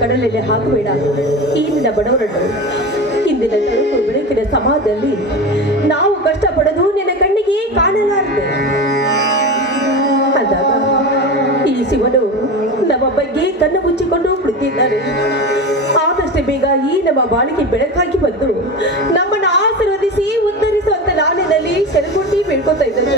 ಕಡಲಲ್ಲಿ ಹಾಕಬೇಡ. ಈ ದಿನ ಬಡವರನ್ನು ಇಂದಿನ ತಳುಕು ಬೆಳಕಿನ ಸಮಾಜದಲ್ಲಿ ನಾವು ಕಷ್ಟಪಡೋದು ನಿನ್ನ ಕಣ್ಣಿಗೆ ಕಾಣಲಾರದೆ. ಅಂದಾಗ ಈ ಶಿವನು ನಮ್ಮ ಬಗ್ಗೆ ಕಣ್ಣು ಮುಚ್ಚಿಕೊಂಡು ಕುಳಿತಿದ್ದಾರೆ. ಆದಷ್ಟು ಬೇಗ ಈ ನಮ್ಮ ಬಾಳಿಗೆ ಬೆಳಕಾಗಿ ಬಂದು ನಮ್ಮನ್ನು ಆಶೀರ್ವದಿಸಿ ಉತ್ತರಿಸುವಂತ ನಾನಿನಲ್ಲಿ ಸೆರಗುಂಡಿ ಬೀಳ್ಕೊತಾ ಇದ್ದಾರೆ.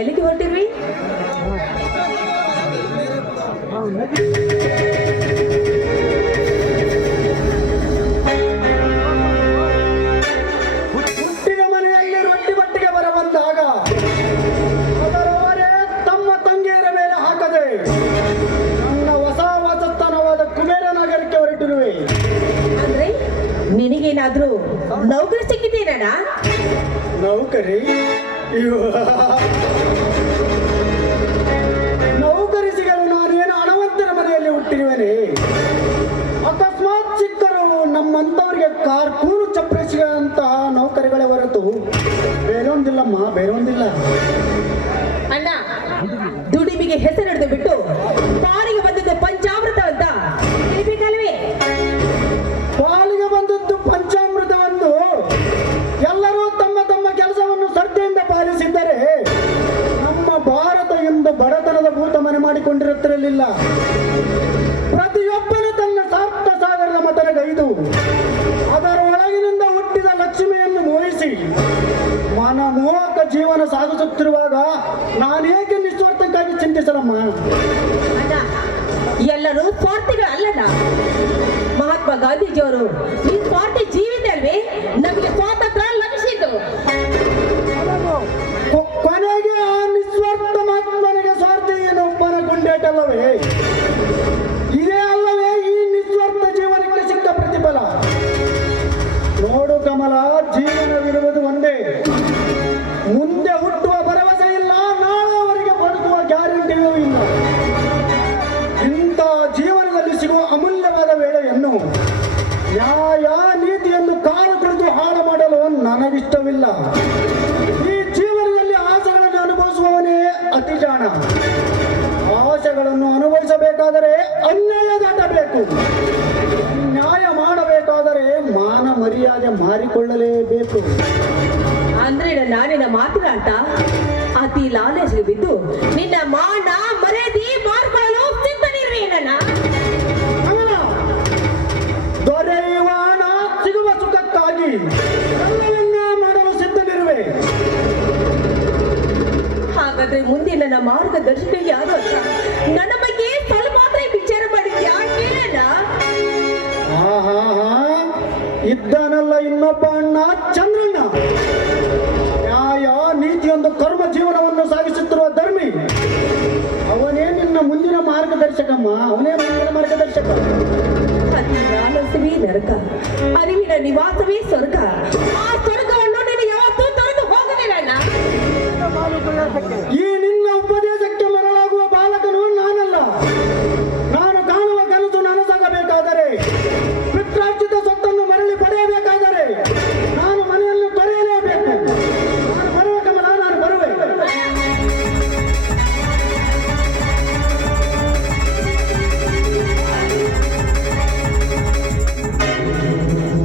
ಎಲ್ಲಿಗೆ ಹೊರಟಿರ್ವಿ? ಹುಟ್ಟಿದ ಮನೆಯಲ್ಲಿ ರೊಟ್ಟಿ ಬಟ್ಟಿಗೆ ಬರಬಂದಾಗ ಅದರವರೇ ತಮ್ಮ ತಂಗಿಯರ ಮೇಲೆ ಹಾಕದೆ ನನ್ನ ಹೊಸ ವಾಸಸ್ಥಾನವಾದ ಕುಬೇರ ನಗರಕ್ಕೆ ಹೊರಟಿರುವೆ. ಅಂದ್ರೆ ನಿನಗೇನಾದ್ರೂ ನೌಕರಿ ಸಿಕ್ಕಿದ್ದೇನಣ್ಣ? ನೌಕರಿ ನೌಕರಿ ಸಿಗಲು ನಾನೇನು ಹಣವಂತರ ಮನೆಯಲ್ಲಿ ಹುಟ್ಟಿರುವೇನೆ. ಅಕಸ್ಮಾತ್ ಸಿಕ್ಕರು ನಮ್ಮಂತವರಿಗೆ ಕಾರ್ಕೂನು ಚಪ್ಪರಿಸಿದಂತಹ ನೌಕರಿಗಳೇ ಹೊರತು ಬೇರೊಂದಿಲ್ಲಮ್ಮ, ಬೇರೊಂದಿಲ್ಲ. ಅಣ್ಣ ದುಡಿಮೆಗೆ ಹೆಸರಿಡಿದು ಬಿಟ್ಟು ಪಾಲಿಗೆ ಬಂದದ್ದು ಪಂಚಾಮೃತ ಅಂತ ತಿಳಿಬೇಕಲ್ವೇ? ಪಾಲಿಗೆ ಬಂದದ್ದು ಪಂಚಾಮೃತವನ್ನು ಎಲ್ಲರೂ ತಮ್ಮ ತಮ್ಮ ಕೆಲಸವನ್ನು ಶ್ರದ್ಧೆಯಿಂದ ಪಾಲಿಸಿದ್ದರೆ ನಮ್ಮ ಭಾರತ ಎಂದು ಬಡತನದ ಭೂತ ಮನೆ ಮಾಡಿಕೊಂಡಿರುತ್ತಿರಲಿಲ್ಲ. ಪ್ರತಿಯೊಬ್ಬನು ತನ್ನ ಸಾರ್ಥ ಸಾಗರದ ಮತನಗೈದು ಅದರ ಒಳಗಿನಿಂದ ಹುಟ್ಟಿದ ಲಕ್ಷ್ಮಿಯನ್ನು ಮೋಹಿಸಿ ಮನಮೋಹಕ ಜೀವನ ಸಾಗಿಸುತ್ತಿರುವಾಗ ನಾನೇಕೆ ನಿಸ್ವಾರ್ಥಕ್ಕಾಗಿ ಚಿಂತಿಸಲಮ್ಮ? ಅಣ್ಣ, ಎಲ್ಲರೂ ಸ್ವಾರ್ಥಿಗಳಲ್ಲಣ್ಣ. ಮಹಾತ್ಮ ಗಾಂಧೀಜಿಯವರು ನಿಸ್ವಾರ್ಥಿ ಜೀವಿತ ಅಲ್ವೇ ನಮಗೆ ಸ್ವಾತಂತ್ರ್ಯ ಲಭಿಸಿದ್ದು. ಕೊನೆಗೆ ಆ ನಿಸ್ವಾರ್ಥ ಮಹಾತ್ಮನಿಗೆ ಸ್ವಾರ್ಥ ಏನೊಬ್ಬನ ಗುಂಡೇಟಲ್ಲವೇ? ಇದೇ ಅಲ್ಲವೇ ಈ ನಿಸ್ವಾರ್ಥ ಜೀವನಕ್ಕೆ ಸಿಕ್ಕ ಪ್ರತಿಫಲ? ನೋಡು ಕಮಲ, ಜೀವನವಿರುವುದು ಒಂದೇ. ಮುಂದೆ ಹುಟ್ಟುವ ಭರವಸೆ ಇಲ್ಲ, ನಾಳೆವರೆಗೆ ಬದುಕುವ ಗ್ಯಾರಂಟಿಯೂ ಇಲ್ಲ. ಇಂಥ ಜೀವನದಲ್ಲಿ ಸಿಗುವ ಅಮೂಲ್ಯವಾದ ವೇಳೆಯನ್ನು ನ್ಯಾಯ ನೀತಿಯನ್ನು ಕಾಲು ತುಳಿದು ಹಾಳು ಮಾಡಲು ನನಗಿಷ್ಟವಿಲ್ಲ. ಈ ಜೀವನದಲ್ಲಿ ಆಸೆಗಳನ್ನು ಅನುಭವಿಸುವವನೇ ಅತಿ ಜಾಣ. ಆಸೆಗಳನ್ನು ಅನುಭವಿಸಬೇಕಾದರೆ ಅನ್ಯಾಯ ದಾಟಬೇಕು. ನ್ಯಾಯ ಮಾಡಬೇಕಾದರೆ ಮಾನ ಮರ್ಯಾದೆ ಮಾರಿಕೊಳ್ಳಲೇಬೇಕು. ಅಂದ್ರೆ ನಾನಿನ ಮಾತಿನಾಟ ಅತಿ ಲಾಲಸೆಗೆ ಬಿದ್ದು ನಿನ್ನ ಮಾನ ಮರ್ಯಾದೆ ಮಾರ್ಕೊಳ್ಳಲು ಸಿದ್ಧನಿರುವೇನಣ್ಣ. ದೊರೆಯುವ ಹಣ ಸಿಗುವ ಸುಖಕ್ಕಾಗಿ ಎಲ್ಲವನ್ನೂ ಮಾಡಲು ಸಿದ್ಧನಿರುವೆ. ಹಾಗಾದ್ರೆ ಮುಂದೆ ನನ್ನ ಮಾರ್ಗದರ್ಶಕ ಯಾರು ಅಂತ ನನ್ನ ಬಗ್ಗೆ ಸ್ವಲ್ಪ ಮಾತ್ರ ವಿಚಾರ ಮಾಡಿದ್ಯಾ ಕೇಳಣ್ಣ? ಇದ್ದಾನಲ್ಲ ಇನ್ನೊಬ್ಬ ಅಣ್ಣ, ಚಂದ್ರಣ್ಣ. ನ್ಯಾಯ ನೀತಿಯೊಂದು ಕರ್ಮ ಜೀವನವನ್ನು ಸಾಗಿಸುತ್ತಿರುವ ಧರ್ಮಿ. ಅವನೇ ನಿನ್ನ ಮುಂದಿನ ಮಾರ್ಗದರ್ಶಕಮ್ಮ. ಅವನೇ ಮುಂದಿನ ಮಾರ್ಗದರ್ಶಕ. ಅತಿ ಲಾಲಸವೇ ನರಕ, ಅರಿವಿನ ನಿವಾಸವೇ ಸ್ವರ್ಗ. ಆ ಸ್ವರ್ಗವನ್ನು ನೀನು ಯಾವತ್ತೂ ತೊರೆದು ಹೋಗಲಿಲ್ಲಣ್ಣ. ಈ ನಿನ್ನ ಉಪದೇಶಕ್ಕೆ ಮರಳಾಗುವ ಬಾಲಕನು ನಾನಲ್ಲ. ನಾನು ಕಾಣುವ ಕನಸು ನನಸಾಗಬೇಕಾದರೆ, ಪಿತ್ರಾರ್ಜಿತ ಸೊತ್ತನ್ನು ಮರಳಿ ಪಡೆಯಬೇಕಾದರೆ ನಾನು ಮನೆಯನ್ನು ತೊರೆಯಲೇಬೇಕು. ನಾನು ಬರುವ ಕಮಲ, ನಾನು ಬರುವೆ.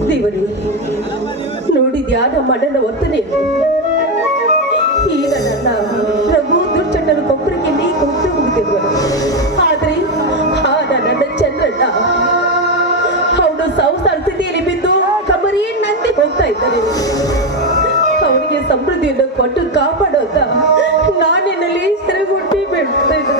ದೇವರೇ, ನೋಡಿದ್ಯಾ ನಮ್ಮ ಅಣ್ಣನ ವರ್ತನೆ? ಈಗ ನನ್ನ ಪ್ರಭು ದುರ್ಚಂಡನು ಕೊಬ್ಬರಿಗೆ ನೀ ಕೊಟ್ಟು ಹೋಗುತ್ತಿರುವನು. ಆದ್ರೆ ನನ್ನ ಚಂದ್ರಣ್ಣ ಅವನು ಸಂಸಾರ ಸ್ಥಿತಿಯಲ್ಲಿ ಬಿದ್ದು ಕಮರಿಯನ್ನಂತೆ ಹೋಗ್ತಾ ಇದ್ದಾನೆ. ಅವನಿಗೆ ಸಮೃದ್ಧಿಯನ್ನು ಕೊಟ್ಟು ಕಾಪಾಡೋದ ನಾನಿನಲ್ಲಿ ಸೆರೆಗೊಟ್ಟಿ ಬಿಡ್ತಾ ಇದ್ದೇನೆ.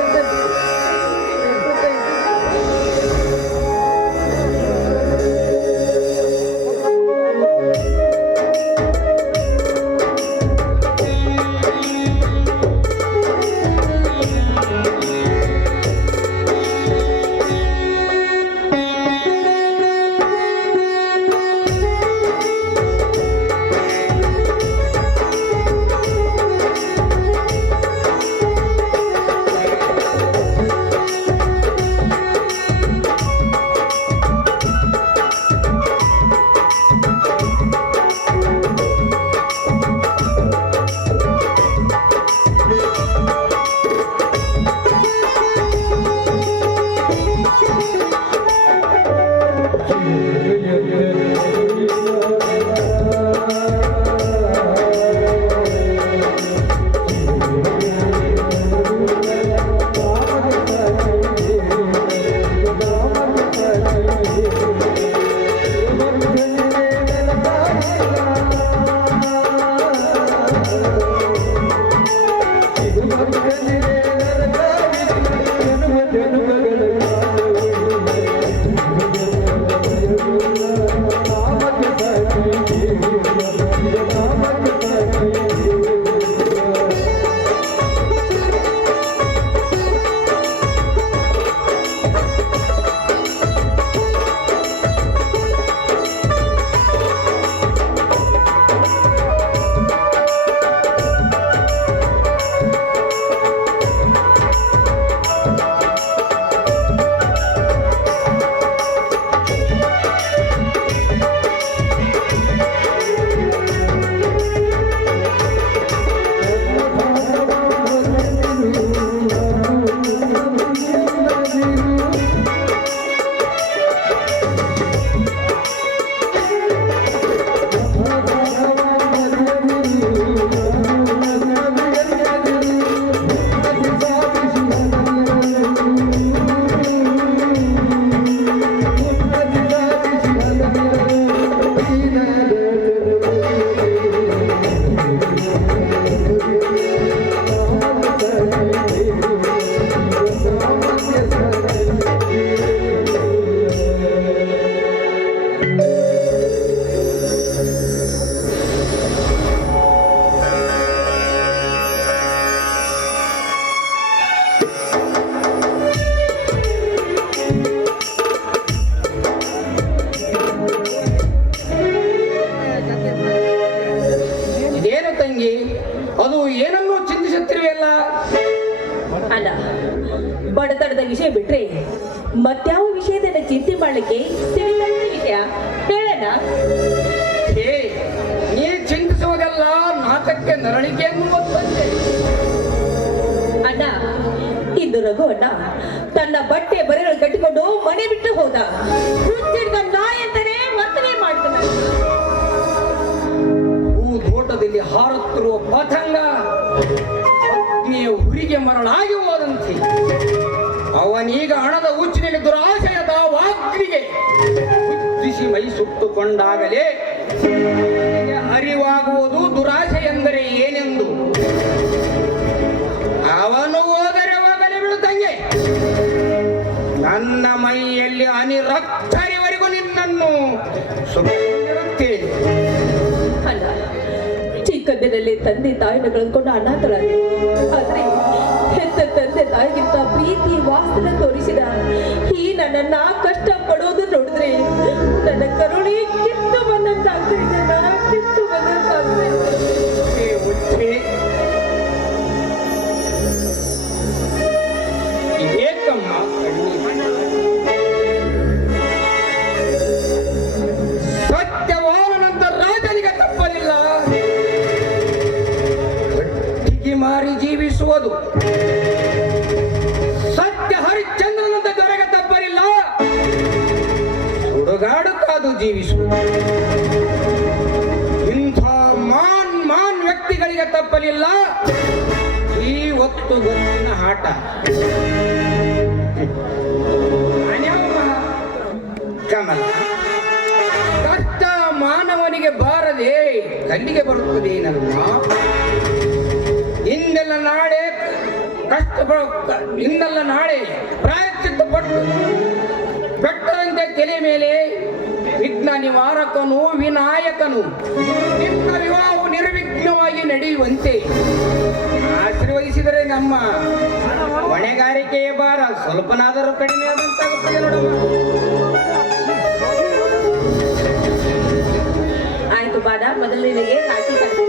ಬಡತನದ ವಿಷಯ ಬಿಟ್ರೆ ಮತ್ಯಾವ ವಿಷಯದ ಚಿಂತೆ ಮಾಡ್ಲಿಕ್ಕೆ ತಿಳಿದ ವಿಷಯ ಹೇಳೋಣ. ಹೇ, ನೀ ಚಿಂತಿಸುವುದೆಲ್ಲ ನಾಟಕ್ಕೆ ನರಳಿಕೆ ಎನ್ನುವಂತೆ. ಅಣ್ಣ, ಇಂದು ರಘು ಅಣ್ಣ ತನ್ನ ಬಟ್ಟೆ ಬರೆಗಳು ಕಟ್ಟಿಕೊಂಡು ಮನೆ ಬಿಟ್ಟು ಹೋದ. ಹುಚ್ಚಿಡ್ದ ನಾಯಿ ಅಂತಾನೆ ವರ್ತನೆ ಮಾಡ್ತಾನೆ. ತೋಟದಲ್ಲಿ ಹಾರುತ್ತಿರುವ ಪತಂಗ ಅಗ್ನಿಯ ಹುರಿಗೆ ಮರಳಾಗಿ ಹೋದಂತೆ ಅವನೀಗ ಹಣದ ಹುಚ್ಚಿನಲ್ಲಿ ದುರಾಶಯದ ವಾಗ್ನಿಗೆ ಹುಚ್ಚಿಸಿ ಮೈ ಸುಟ್ಟುಕೊಂಡಾಗಲೇ ಅರಿವಾಗುವುದು ದುರಾಶೆ ಎಂದರೆ ಏನೆಂದು. ಅವನು ಹೋದರೆ ಹೋಗಲೇ ಬಿಡುತ್ತಂಗೆ ನನ್ನ ಮೈಯಲ್ಲಿ ಹನಿ ರಕ್ತರಿವರೆಗೂ ನಿನ್ನನ್ನು ಸುಡುತ್ತೇನೆ. ಅಲ್ಲ, ಚಿಕ್ಕಂದಿನಲ್ಲಿ ತಂದೆ ತಾಯಿನ ಕಳ್ಕೊಂಡು ಅನಾಥಳಾದೆ. ಆದ್ರೆ ಹೆತ್ತ ತಂದೆ ತಾಯಿಗಿಂತ ಪ್ರೀತಿ ವಾಸ್ತವ ತೋರಿಸಿದ ಈ ನನ್ನನ್ನ ಕಷ್ಟ ಪಡೋದು ನೋಡಿದ್ರೆ ನನ್ನ ಕರುಣೆ ಕಿತ್ತು ಬಂದಂತಾಗ್ತಾ ಇದೆ. ಕಿತ್ತು ಬಂದಂತಾಗ್ತಾ ಇದೆ. ಏಕಮ್ಮ ಸತ್ಯವಾನಂತ ರಾಜನಿಗೆ ತಪ್ಪಲಿಲ್ಲ. ಕಟ್ಟಿಗೆ ಮಾರಿ ಜೀವಿಸುವುದು ಸತ್ಯ ಹರಿಶ್ಚಂದ್ರನಂತ ದೊರೆಗೆ ತಪ್ಪಲಿಲ್ಲ. ಸುಡುಗಾಡು ಕಾದು ಜೀವಿಸುವುದು ಇಂಥ ಮಾನ್ ವ್ಯಕ್ತಿಗಳಿಗೆ ತಪ್ಪಲಿಲ್ಲ. ಈ ಹೊತ್ತು ಗೊತ್ತಿನ ಆಟ ಕಮಲ, ಕಷ್ಟ ಮಾನವನಿಗೆ ಬಾರದೆ ಕಲ್ಲಿಗೆ ಬರುತ್ತದೆ. ನನ್ನ ಇಂದೆಲ್ಲ ನಾಳೆ ಇಂದೆಲ್ಲ ನಾಳೆ ಪ್ರಾಯಶ್ಚಿತ್ತ ಪಟ್ಟು ಬೆಟ್ಟದಂತೆ ತಲೆ ಮೇಲೆ ವಿಘ್ನ ನಿವಾರಕನು ವಿನಾಯಕನು ನಿನ್ನ ವಿವಾಹವು ನಿರ್ವಿಘ್ನವಾಗಿ ನಡೆಯುವಂತೆ ಆಶೀರ್ವದಿಸಿದರೆ ನಮ್ಮ ಹೊಣೆಗಾರಿಕೆಯ ಭಾರ ಸ್ವಲ್ಪನಾದರೂ ಕಡಿಮೆ ಆದಂತಾಗುತ್ತದೆ ನೋಡಮ್ಮ. ಆಯ್ತು ಬಾಡ, ಮೊದಲನೇಗೆ ನಾಟಿ ಕಟ್ತೀನಿ.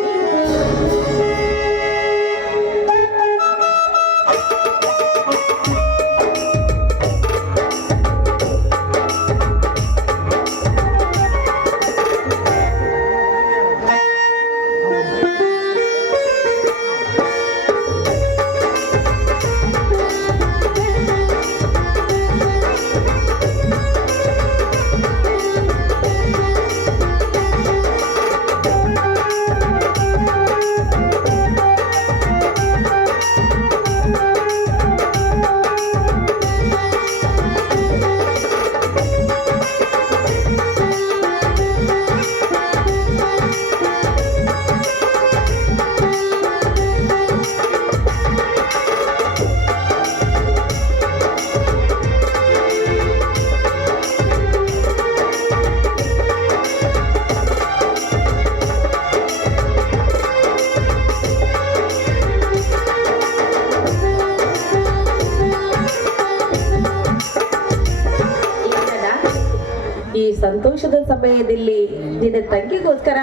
ಈ ಸಂತೋಷದ ಸಮಯದಲ್ಲಿ ನಿನ್ನ ತಂಗಿಗೋಸ್ಕರ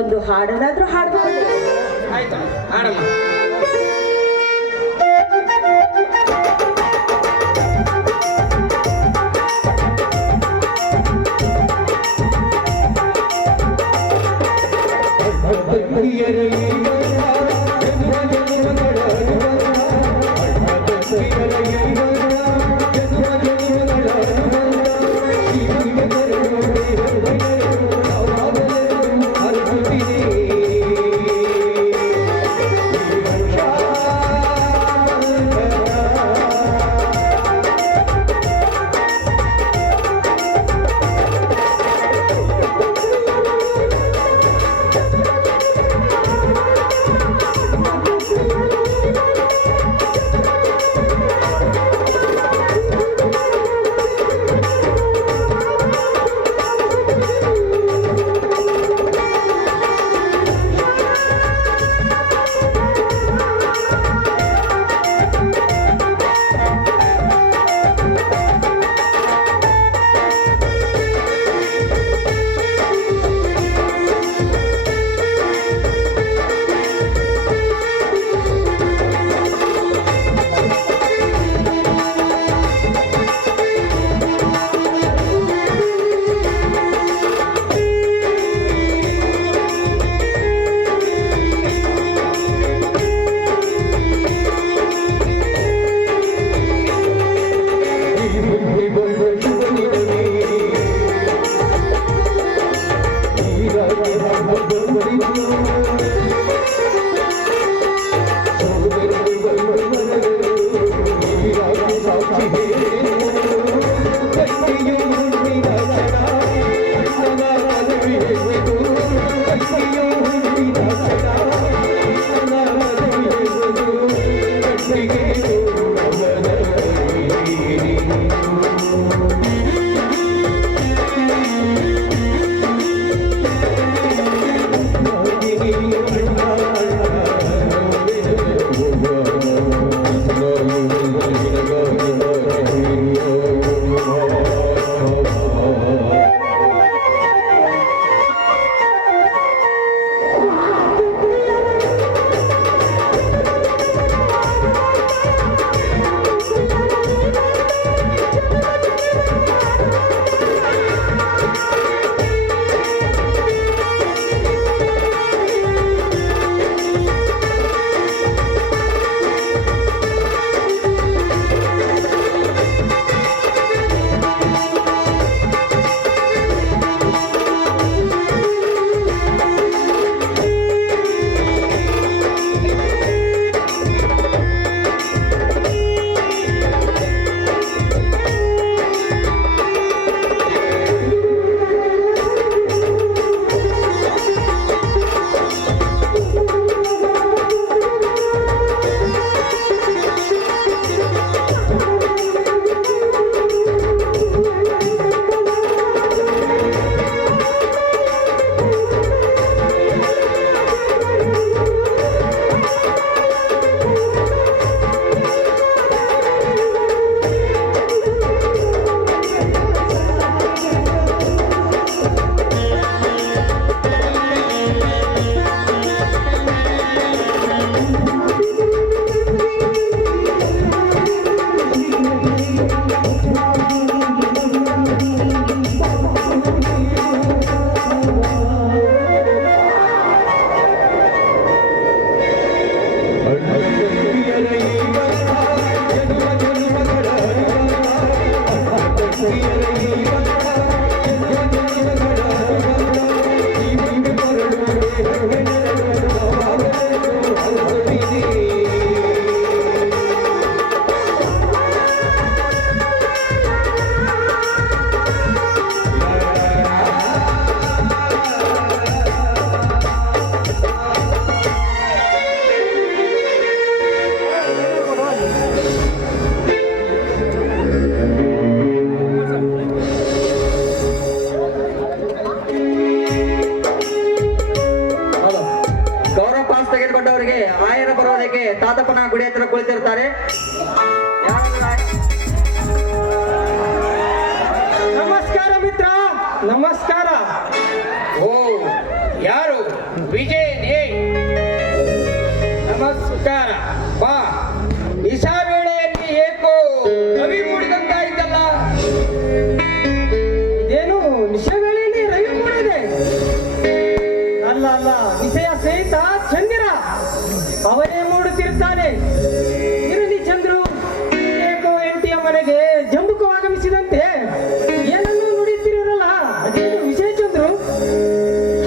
ಒಂದು ಹಾಡನಾದ್ರೂ ಹಾಡ್ಬೋದು. ಆಯ್ತಾ ಆಡಮ್ಮ. ನಮಸ್ಕಾರ ಮಿತ್ರ, ನಮಸ್ಕಾರ. ಓ ಯಾರು? ವಿಜಯನೇ. ನಮಸ್ಕಾರ. ಬಾ. ನಿಶಾ ವೇಳೆಯಲ್ಲಿ ಏಕೋ ಕವಿ ಮೂಡಿದಂತಾಯ್ತಲ್ಲ. ಇದೇನು ನಿಶೆ ವೇಳೆಯಲ್ಲಿ ರವಿ ಮೂಡಿದೆ? ಅಲ್ಲ ಅಲ್ಲ, ನಿಶೆಯ ಸ್ನೇಹಿತ ಚಂದಿರ ಅವನೇ ಮೂಡುತ್ತಿರುತ್ತಾನೆ. ಇರಲಿ ಚಂದ್ರು, ಏಕೋ ಎಂಟಿಯ ಮನೆಗೆ ಜಂಬುಕವಾಗಮಿಸಿದಂತೆ ಏನನ್ನೂ ನುಡಿಯುತ್ತಿರಲ್ಲ, ಅದೇನು ವಿಷಯ ಚಂದ್ರು?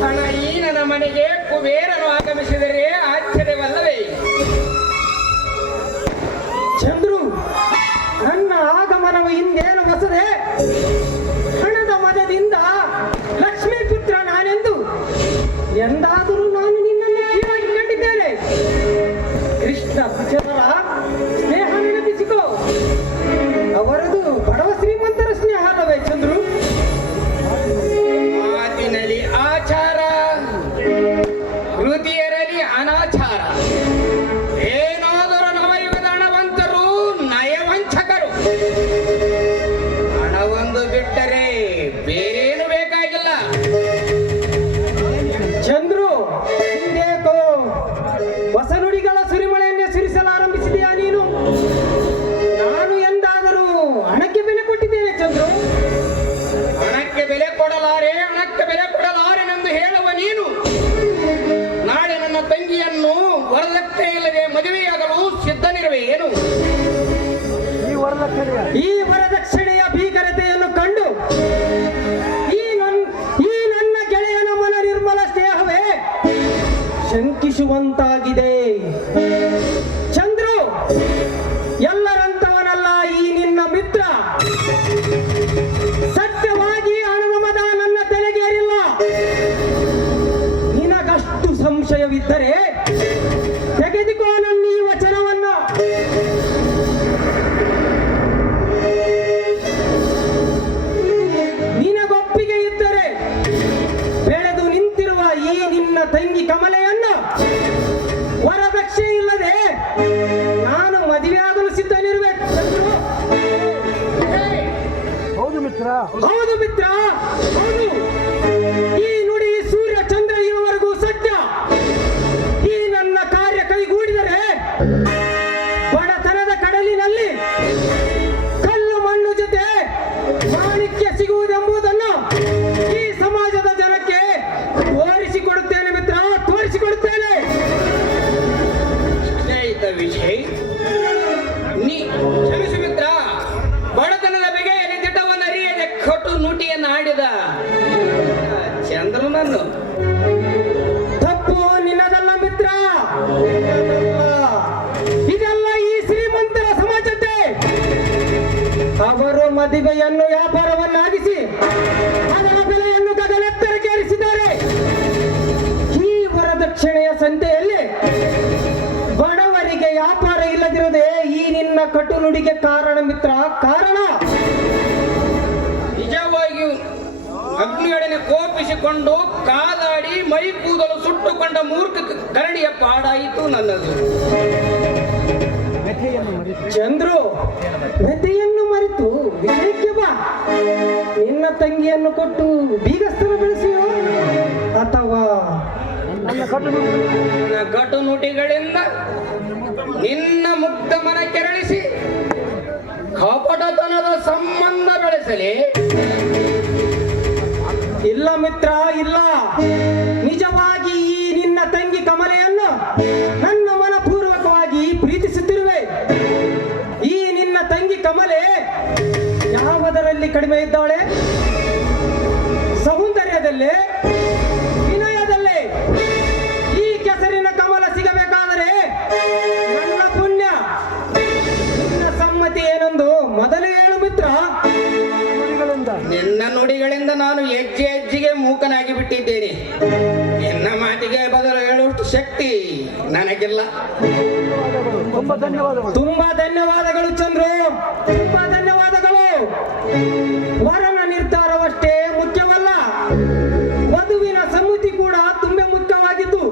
ಹಣ ಈ ನನ್ನ ಮನೆಗೆ ಕುಬೇರನು ಆಗಮಿಸಿದರೆ ಆಶ್ಚರ್ಯವಲ್ಲವೇ? ಚಂದ್ರು, ನನ್ನ ಆಗಮನವು ಹಿಂದೇನು ಹೊಸದೆ? ಹಣದ ಮದದಿಂದ ಲಕ್ಷ್ಮೀ ಪುತ್ರ ನಾನೆಂದು ಎಂದಾದರೂ ನಾನು ನಿನ್ನನ್ನು ಕೀಳಾಗಿ ಕಂಡಿದ್ದೇನೆ. ಕೃಷ್ಣ ಭಜನರ ಸ್ನೇಹ ನೆನಪಿಸಿಕೋ. ಅವರದು ಬಡವ ಶ್ರೀಮಂತರ ಸ್ನೇಹ ಅಲ್ಲವೇ ಚಂದ್ರು? ಮಾತಿನಲ್ಲಿ ಆಚಾರ, ಕೃತಿಯರಲ್ಲಿ ಅನಾಚಾರ. ಏನಾದರೂ ನವಯುಗದ ಹಣವಂತರು ನಯವಂಚಕರು. ಹಣವೊಂದು ಬಿಟ್ಟರೆ ಬೇರೇನು ಬೇಕಾಗಿಲ್ಲ. ಚಂದ್ರು, ಹಿಂದೇಕೋ ಹೊಸ ನುಡಿಗಳ ಸುರಿಮಳೆಯನ್ನೇ ಸುರಿಸಲಾರಂಭಿಸಿದೆಯಾ ನೀನು? ನಾನು ಎಂದಾದರೂ ಹಣಕ್ಕೆ ಬೆಲೆ ಕೊಟ್ಟಿದ್ದೇನೆ ಚಂದ್ರು? ಹಣಕ್ಕೆ ಬೆಲೆ ಕೊಡಲಾರೆನೆಂದು ಹೇಳುವ ನೀನು ನಾಳೆ ನನ್ನ ತಂಗಿಯನ್ನು ವರದಕ್ಷಿಣೆ ಇಲ್ಲದೆ ಮದುವೆಯಾಗಲು ಸಿದ್ಧನಿರುವೆ ಏನು? ಈ ವರದಕ್ಷಿಣೆಯ ಭೀಕರತೆಯನ್ನು ಕಂಡು ಈ ನನ್ನ ಗೆಳೆಯನ ಮನ ನಿರ್ಮಲ ಸ್ನೇಹವೇ ಶಂಕಿಸುವಂತಾಗಿದೆ. ಚಂದ್ರು, ಎಲ್ಲರಂತವನಲ್ಲ ಈ ನಿನ್ನ ಮಿತ್ರ. ಸತ್ಯವಾಗಿ ಹಣದ ಮದ ನನ್ನ ತಲೆಗೇರಿಲ್ಲ. ನಿನಗಷ್ಟು ಸಂಶಯವಿದ್ದರೆ ತೆಗೆದುಕೋ ನನ್ನ ಈ ವಚನವನ್ನು. ನಿನಗೊಪ್ಪಿಗೆ ಇದ್ದರೆ ಬೆಳೆದು ನಿಂತಿರುವ ಈ ನಿನ್ನ ತಂಗಿ ಕಮಲೆಯನ್ನು ವರದಕ್ಷಿಣೆ ಇಲ್ಲದೆ ನಾನು ಮದುವೆಯಾಗಲು ಸಿದ್ಧನಿರುವೆ ಚಂದ್ರು. ಹೌದು ಮಿತ್ರ, ಹೌದು. ಈ ನುಡಿ ಸೂರ್ಯ ಚಂದ್ರ ಇರುವವರೆಗೂ ಸತ್ಯ. ಈ ನನ್ನ ಕಾರ್ಯ ಕೈಗೂಡಿದರೆ ಬಡತನದ ಕಡಲಿನಲ್ಲಿ ಕಲ್ಲು ಮಣ್ಣು ಜೊತೆ ಮಾಣಿಕ್ಯ ಸಿಗುವುದೆಂಬುದನ್ನು ಈ ಸಮಾಜದ ಜನಕ್ಕೆ ತೋರಿಸಿಕೊಡುತ್ತೇನೆ ಮಿತ್ರ, ತೋರಿಸಿಕೊಡುತ್ತೇನೆ. ಸ್ನೇಹಿತ ವಿಜಯ್, ನೀ ಕ್ಷಮಿಸು ಮಿತ್ರ. ಬಡತನದ ಬಗೆಯಲ್ಲಿ ದಿಟ್ಟವನ್ನು ಅರಿಯದೆ ಕಟು ನುಟಿಯನ್ನು ಆಡಿದ ಚಂದ್ರನನ್ನು ತಪ್ಪು ನಿನ್ನದಲ್ಲ ಮಿತ್ರ, ನಿನ್ನದಲ್ಲ. ಇದೆಲ್ಲ ಈ ಶ್ರೀಮಂತರ ಸಮಾಜತೆ. ಅವರು ಮದುವೆಯನ್ನು ವ್ಯಾಪಾರವನ್ನಾಗಿಸಿ ಅದರ ಬೆಲೆಯನ್ನು ಗಗನೆತ್ತರಕ್ಕೇರಿಸಿದ್ದಾರೆ. ಈ ವರದಕ್ಷಿಣೆಯ ಸಂತೆಯಲ್ಲಿ ಬಡವರಿಗೆ ವ್ಯಾಪಾರ ಇಲ್ಲದಿರುವುದೇ ಈ ನಿನ್ನ ಕಟು ನುಡಿಗೆ ಕಾರಣ ಮಿತ್ರ, ಕಾರಣ. ನಿಜವಾಗಿಯೂ ಅಗ್ನಿಯೊಡನೆ ಕೋಪಿಸಿಕೊಂಡು ಕಾದಾಡಿ ಮೈ ಕೂದಲು ಸುಟ್ಟುಕೊಂಡ ಮೂರ್ಖ ಕರಡಿಯ ಪಾಡಾಯಿತು ನನ್ನದು. ಚಂದ್ರು, ವ್ಯಥೆಯನ್ನು ಮರೆತು ವಿಷಯಕ್ಕೆ ಬಾ. ನಿನ್ನ ತಂಗಿಯನ್ನು ಕೊಟ್ಟು ಬೀಗಸ್ತನ ಬೆಳೆಸಿಯೋ ಅಥವಾ ನನ್ನ ಕಟು ನುಟಿಗಳಿಂದ ನಿನ್ನ ಮುಗ್ಧ ಮನ ಕೆರಳಿಸಿ ಕಪಟತನದ ಸಂಬಂಧ ಬೆಳೆಸಲಿ? ಇಲ್ಲ ಮಿತ್ರ, ಇಲ್ಲ. ನಿಜವಾಗಿ ಈ ನಿನ್ನ ತಂಗಿ ಕಮಲೆಯನ್ನು ನನ್ನ ಮನಪೂರ್ವಕವಾಗಿ ಪ್ರೀತಿಸುತ್ತಿರುವೆ. ಈ ನಿನ್ನ ತಂಗಿ ಕಮಲೆ ಯಾವುದರಲ್ಲಿ ಕಡಿಮೆ ಇದ್ದಾಳೆ? ಸೌಂದರ್ಯದಲ್ಲೇ, ವಿನಯದಲ್ಲೇ. ಈ ಕೆಸರಿನ ಕಮಲ ಸಿಗಬೇಕಾದರೆ ನನ್ನ ಪುಣ್ಯ. ನಿನ್ನ ಸಮ್ಮತಿ ಏನೆಂದು ಮೊದಲು ಹೇಳು ಮಿತ್ರ. ನಿನ್ನ ನುಡಿಗಳಿಂದ ನಾನು ಹೆಜ್ಜೆ ಹೆಜ್ಜೆಗೆ ಮೂಕನಾಗಿ ಬಿಟ್ಟಿದ್ದೇನೆ. ನಿನ್ನ ಮಾತಿಗೆ ಬದಲು ಹೇಳುವಷ್ಟು ಶಕ್ತಿ ನನಗಿಲ್ಲ. ತುಂಬಾ ಧನ್ಯವಾದಗಳು ಚಂದ್ರು, ತುಂಬಾ ಧನ್ಯವಾದಗಳು. ವರನ ನಿರ್ಧಾರವಷ್ಟೇ ಮುಖ್ಯವಲ್ಲ, ವಧುವಿನ ಸಮ್ಮತಿ ಕೂಡ ತುಂಬಾ ಮುಖ್ಯವಾಗಿದ್ದು.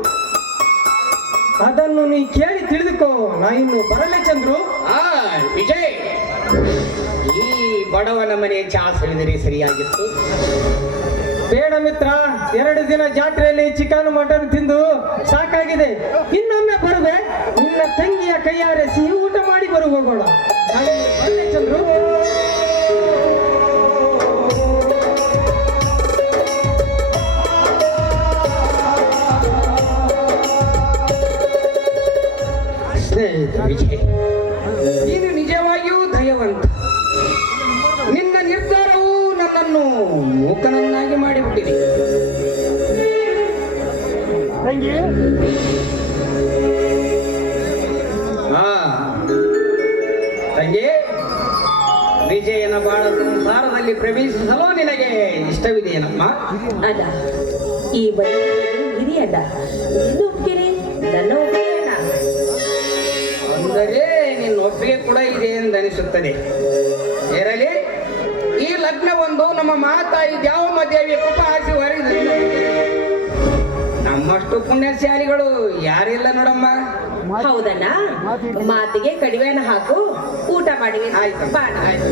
ಅದನ್ನು ನೀ ಕೇಳಿ ತಿಳಿದುಕೋ. ನಾ ಇನ್ನು ಬರಲೇ ಚಂದ್ರು. ಆ ಈ ಬಡವನ ಮನೆ ಚಾ ಸವಿದರೆ ಸರಿಯಾಗಿತ್ತು. ಬೇಡ ಮಿತ್ರ, 2 ದಿನ ಜಾತ್ರೆಯಲ್ಲಿ ಚಿಕನ್ ಮಟನ್ ತಿಂದು ಸಾಕಾಗಿದೆ. ಇನ್ನೊಮ್ಮೆ ಬರುವೆ, ನಿನ್ನ ತಂಗಿಯ ಕೈಯಾರೆ ಸಿಹಿ ಊಟ ಮಾಡಿ ಹೋಗೋಣ. ಹಾಗೆ ಬರ್ಲೆ ಚಂದ್ರು. ಸ್ನೇಹಿತ ವಿಜಯ್, ನೀನು ನಿಜವಾಗಿಯೂ ದಯವಂತ. ನಿನ್ನ ನಿರ್ಧಾರವು ನನ್ನನ್ನು ಮೂಕನನ್ನಾಗಿ ಮಾಡಿಬಿಟ್ಟಿದೆ. ಹಾ ತಂಗಿ, ವಿಜಯನ ಬಾಳ ಸಂಸಾರದಲ್ಲಿ ಪ್ರವೇಶಿಸಲು ನಿನಗೆ ಇಷ್ಟವಿದೆಯೇನಮ್ಮ? ಅಲ್ಲ, ಈ ಮನೆ ಹಿರಿಯಣ್ಣ, ನಿನ್ನ ಒಪ್ಪಿಗೆ ನನ್ನ ಒಪ್ಪಿಗೆಯಣ್ಣ. ಅಂದರೆ ನಿನ್ನ ಒಪ್ಪಿಗೆ ಕೂಡ ಇದೆ ಎಂದನಿಸುತ್ತದೆ. ಇರಲಿ, ಈ ಲಗ್ನವೊಂದು ನಮ್ಮ ಮಾತಾಯಿ ದ್ಯಾವಮ್ಮ ದೇವಿಯ ಕೃಪಾ ಆಸಿ ಹೊರಗಿದೆ. ನಮ್ಮಷ್ಟು ಪುಣ್ಯಶಾಲಿಗಳು ಯಾರಿಲ್ಲ ನೋಡಮ್ಮ. ಹೌದಣ್ಣ, ಮಾತಿಗೆ ಕಡಿಮೆನ ಹಾಕು, ಊಟ ಮಾಡಿ. ಆಯ್ತು ಬಾಣ. ಆಯ್ತು.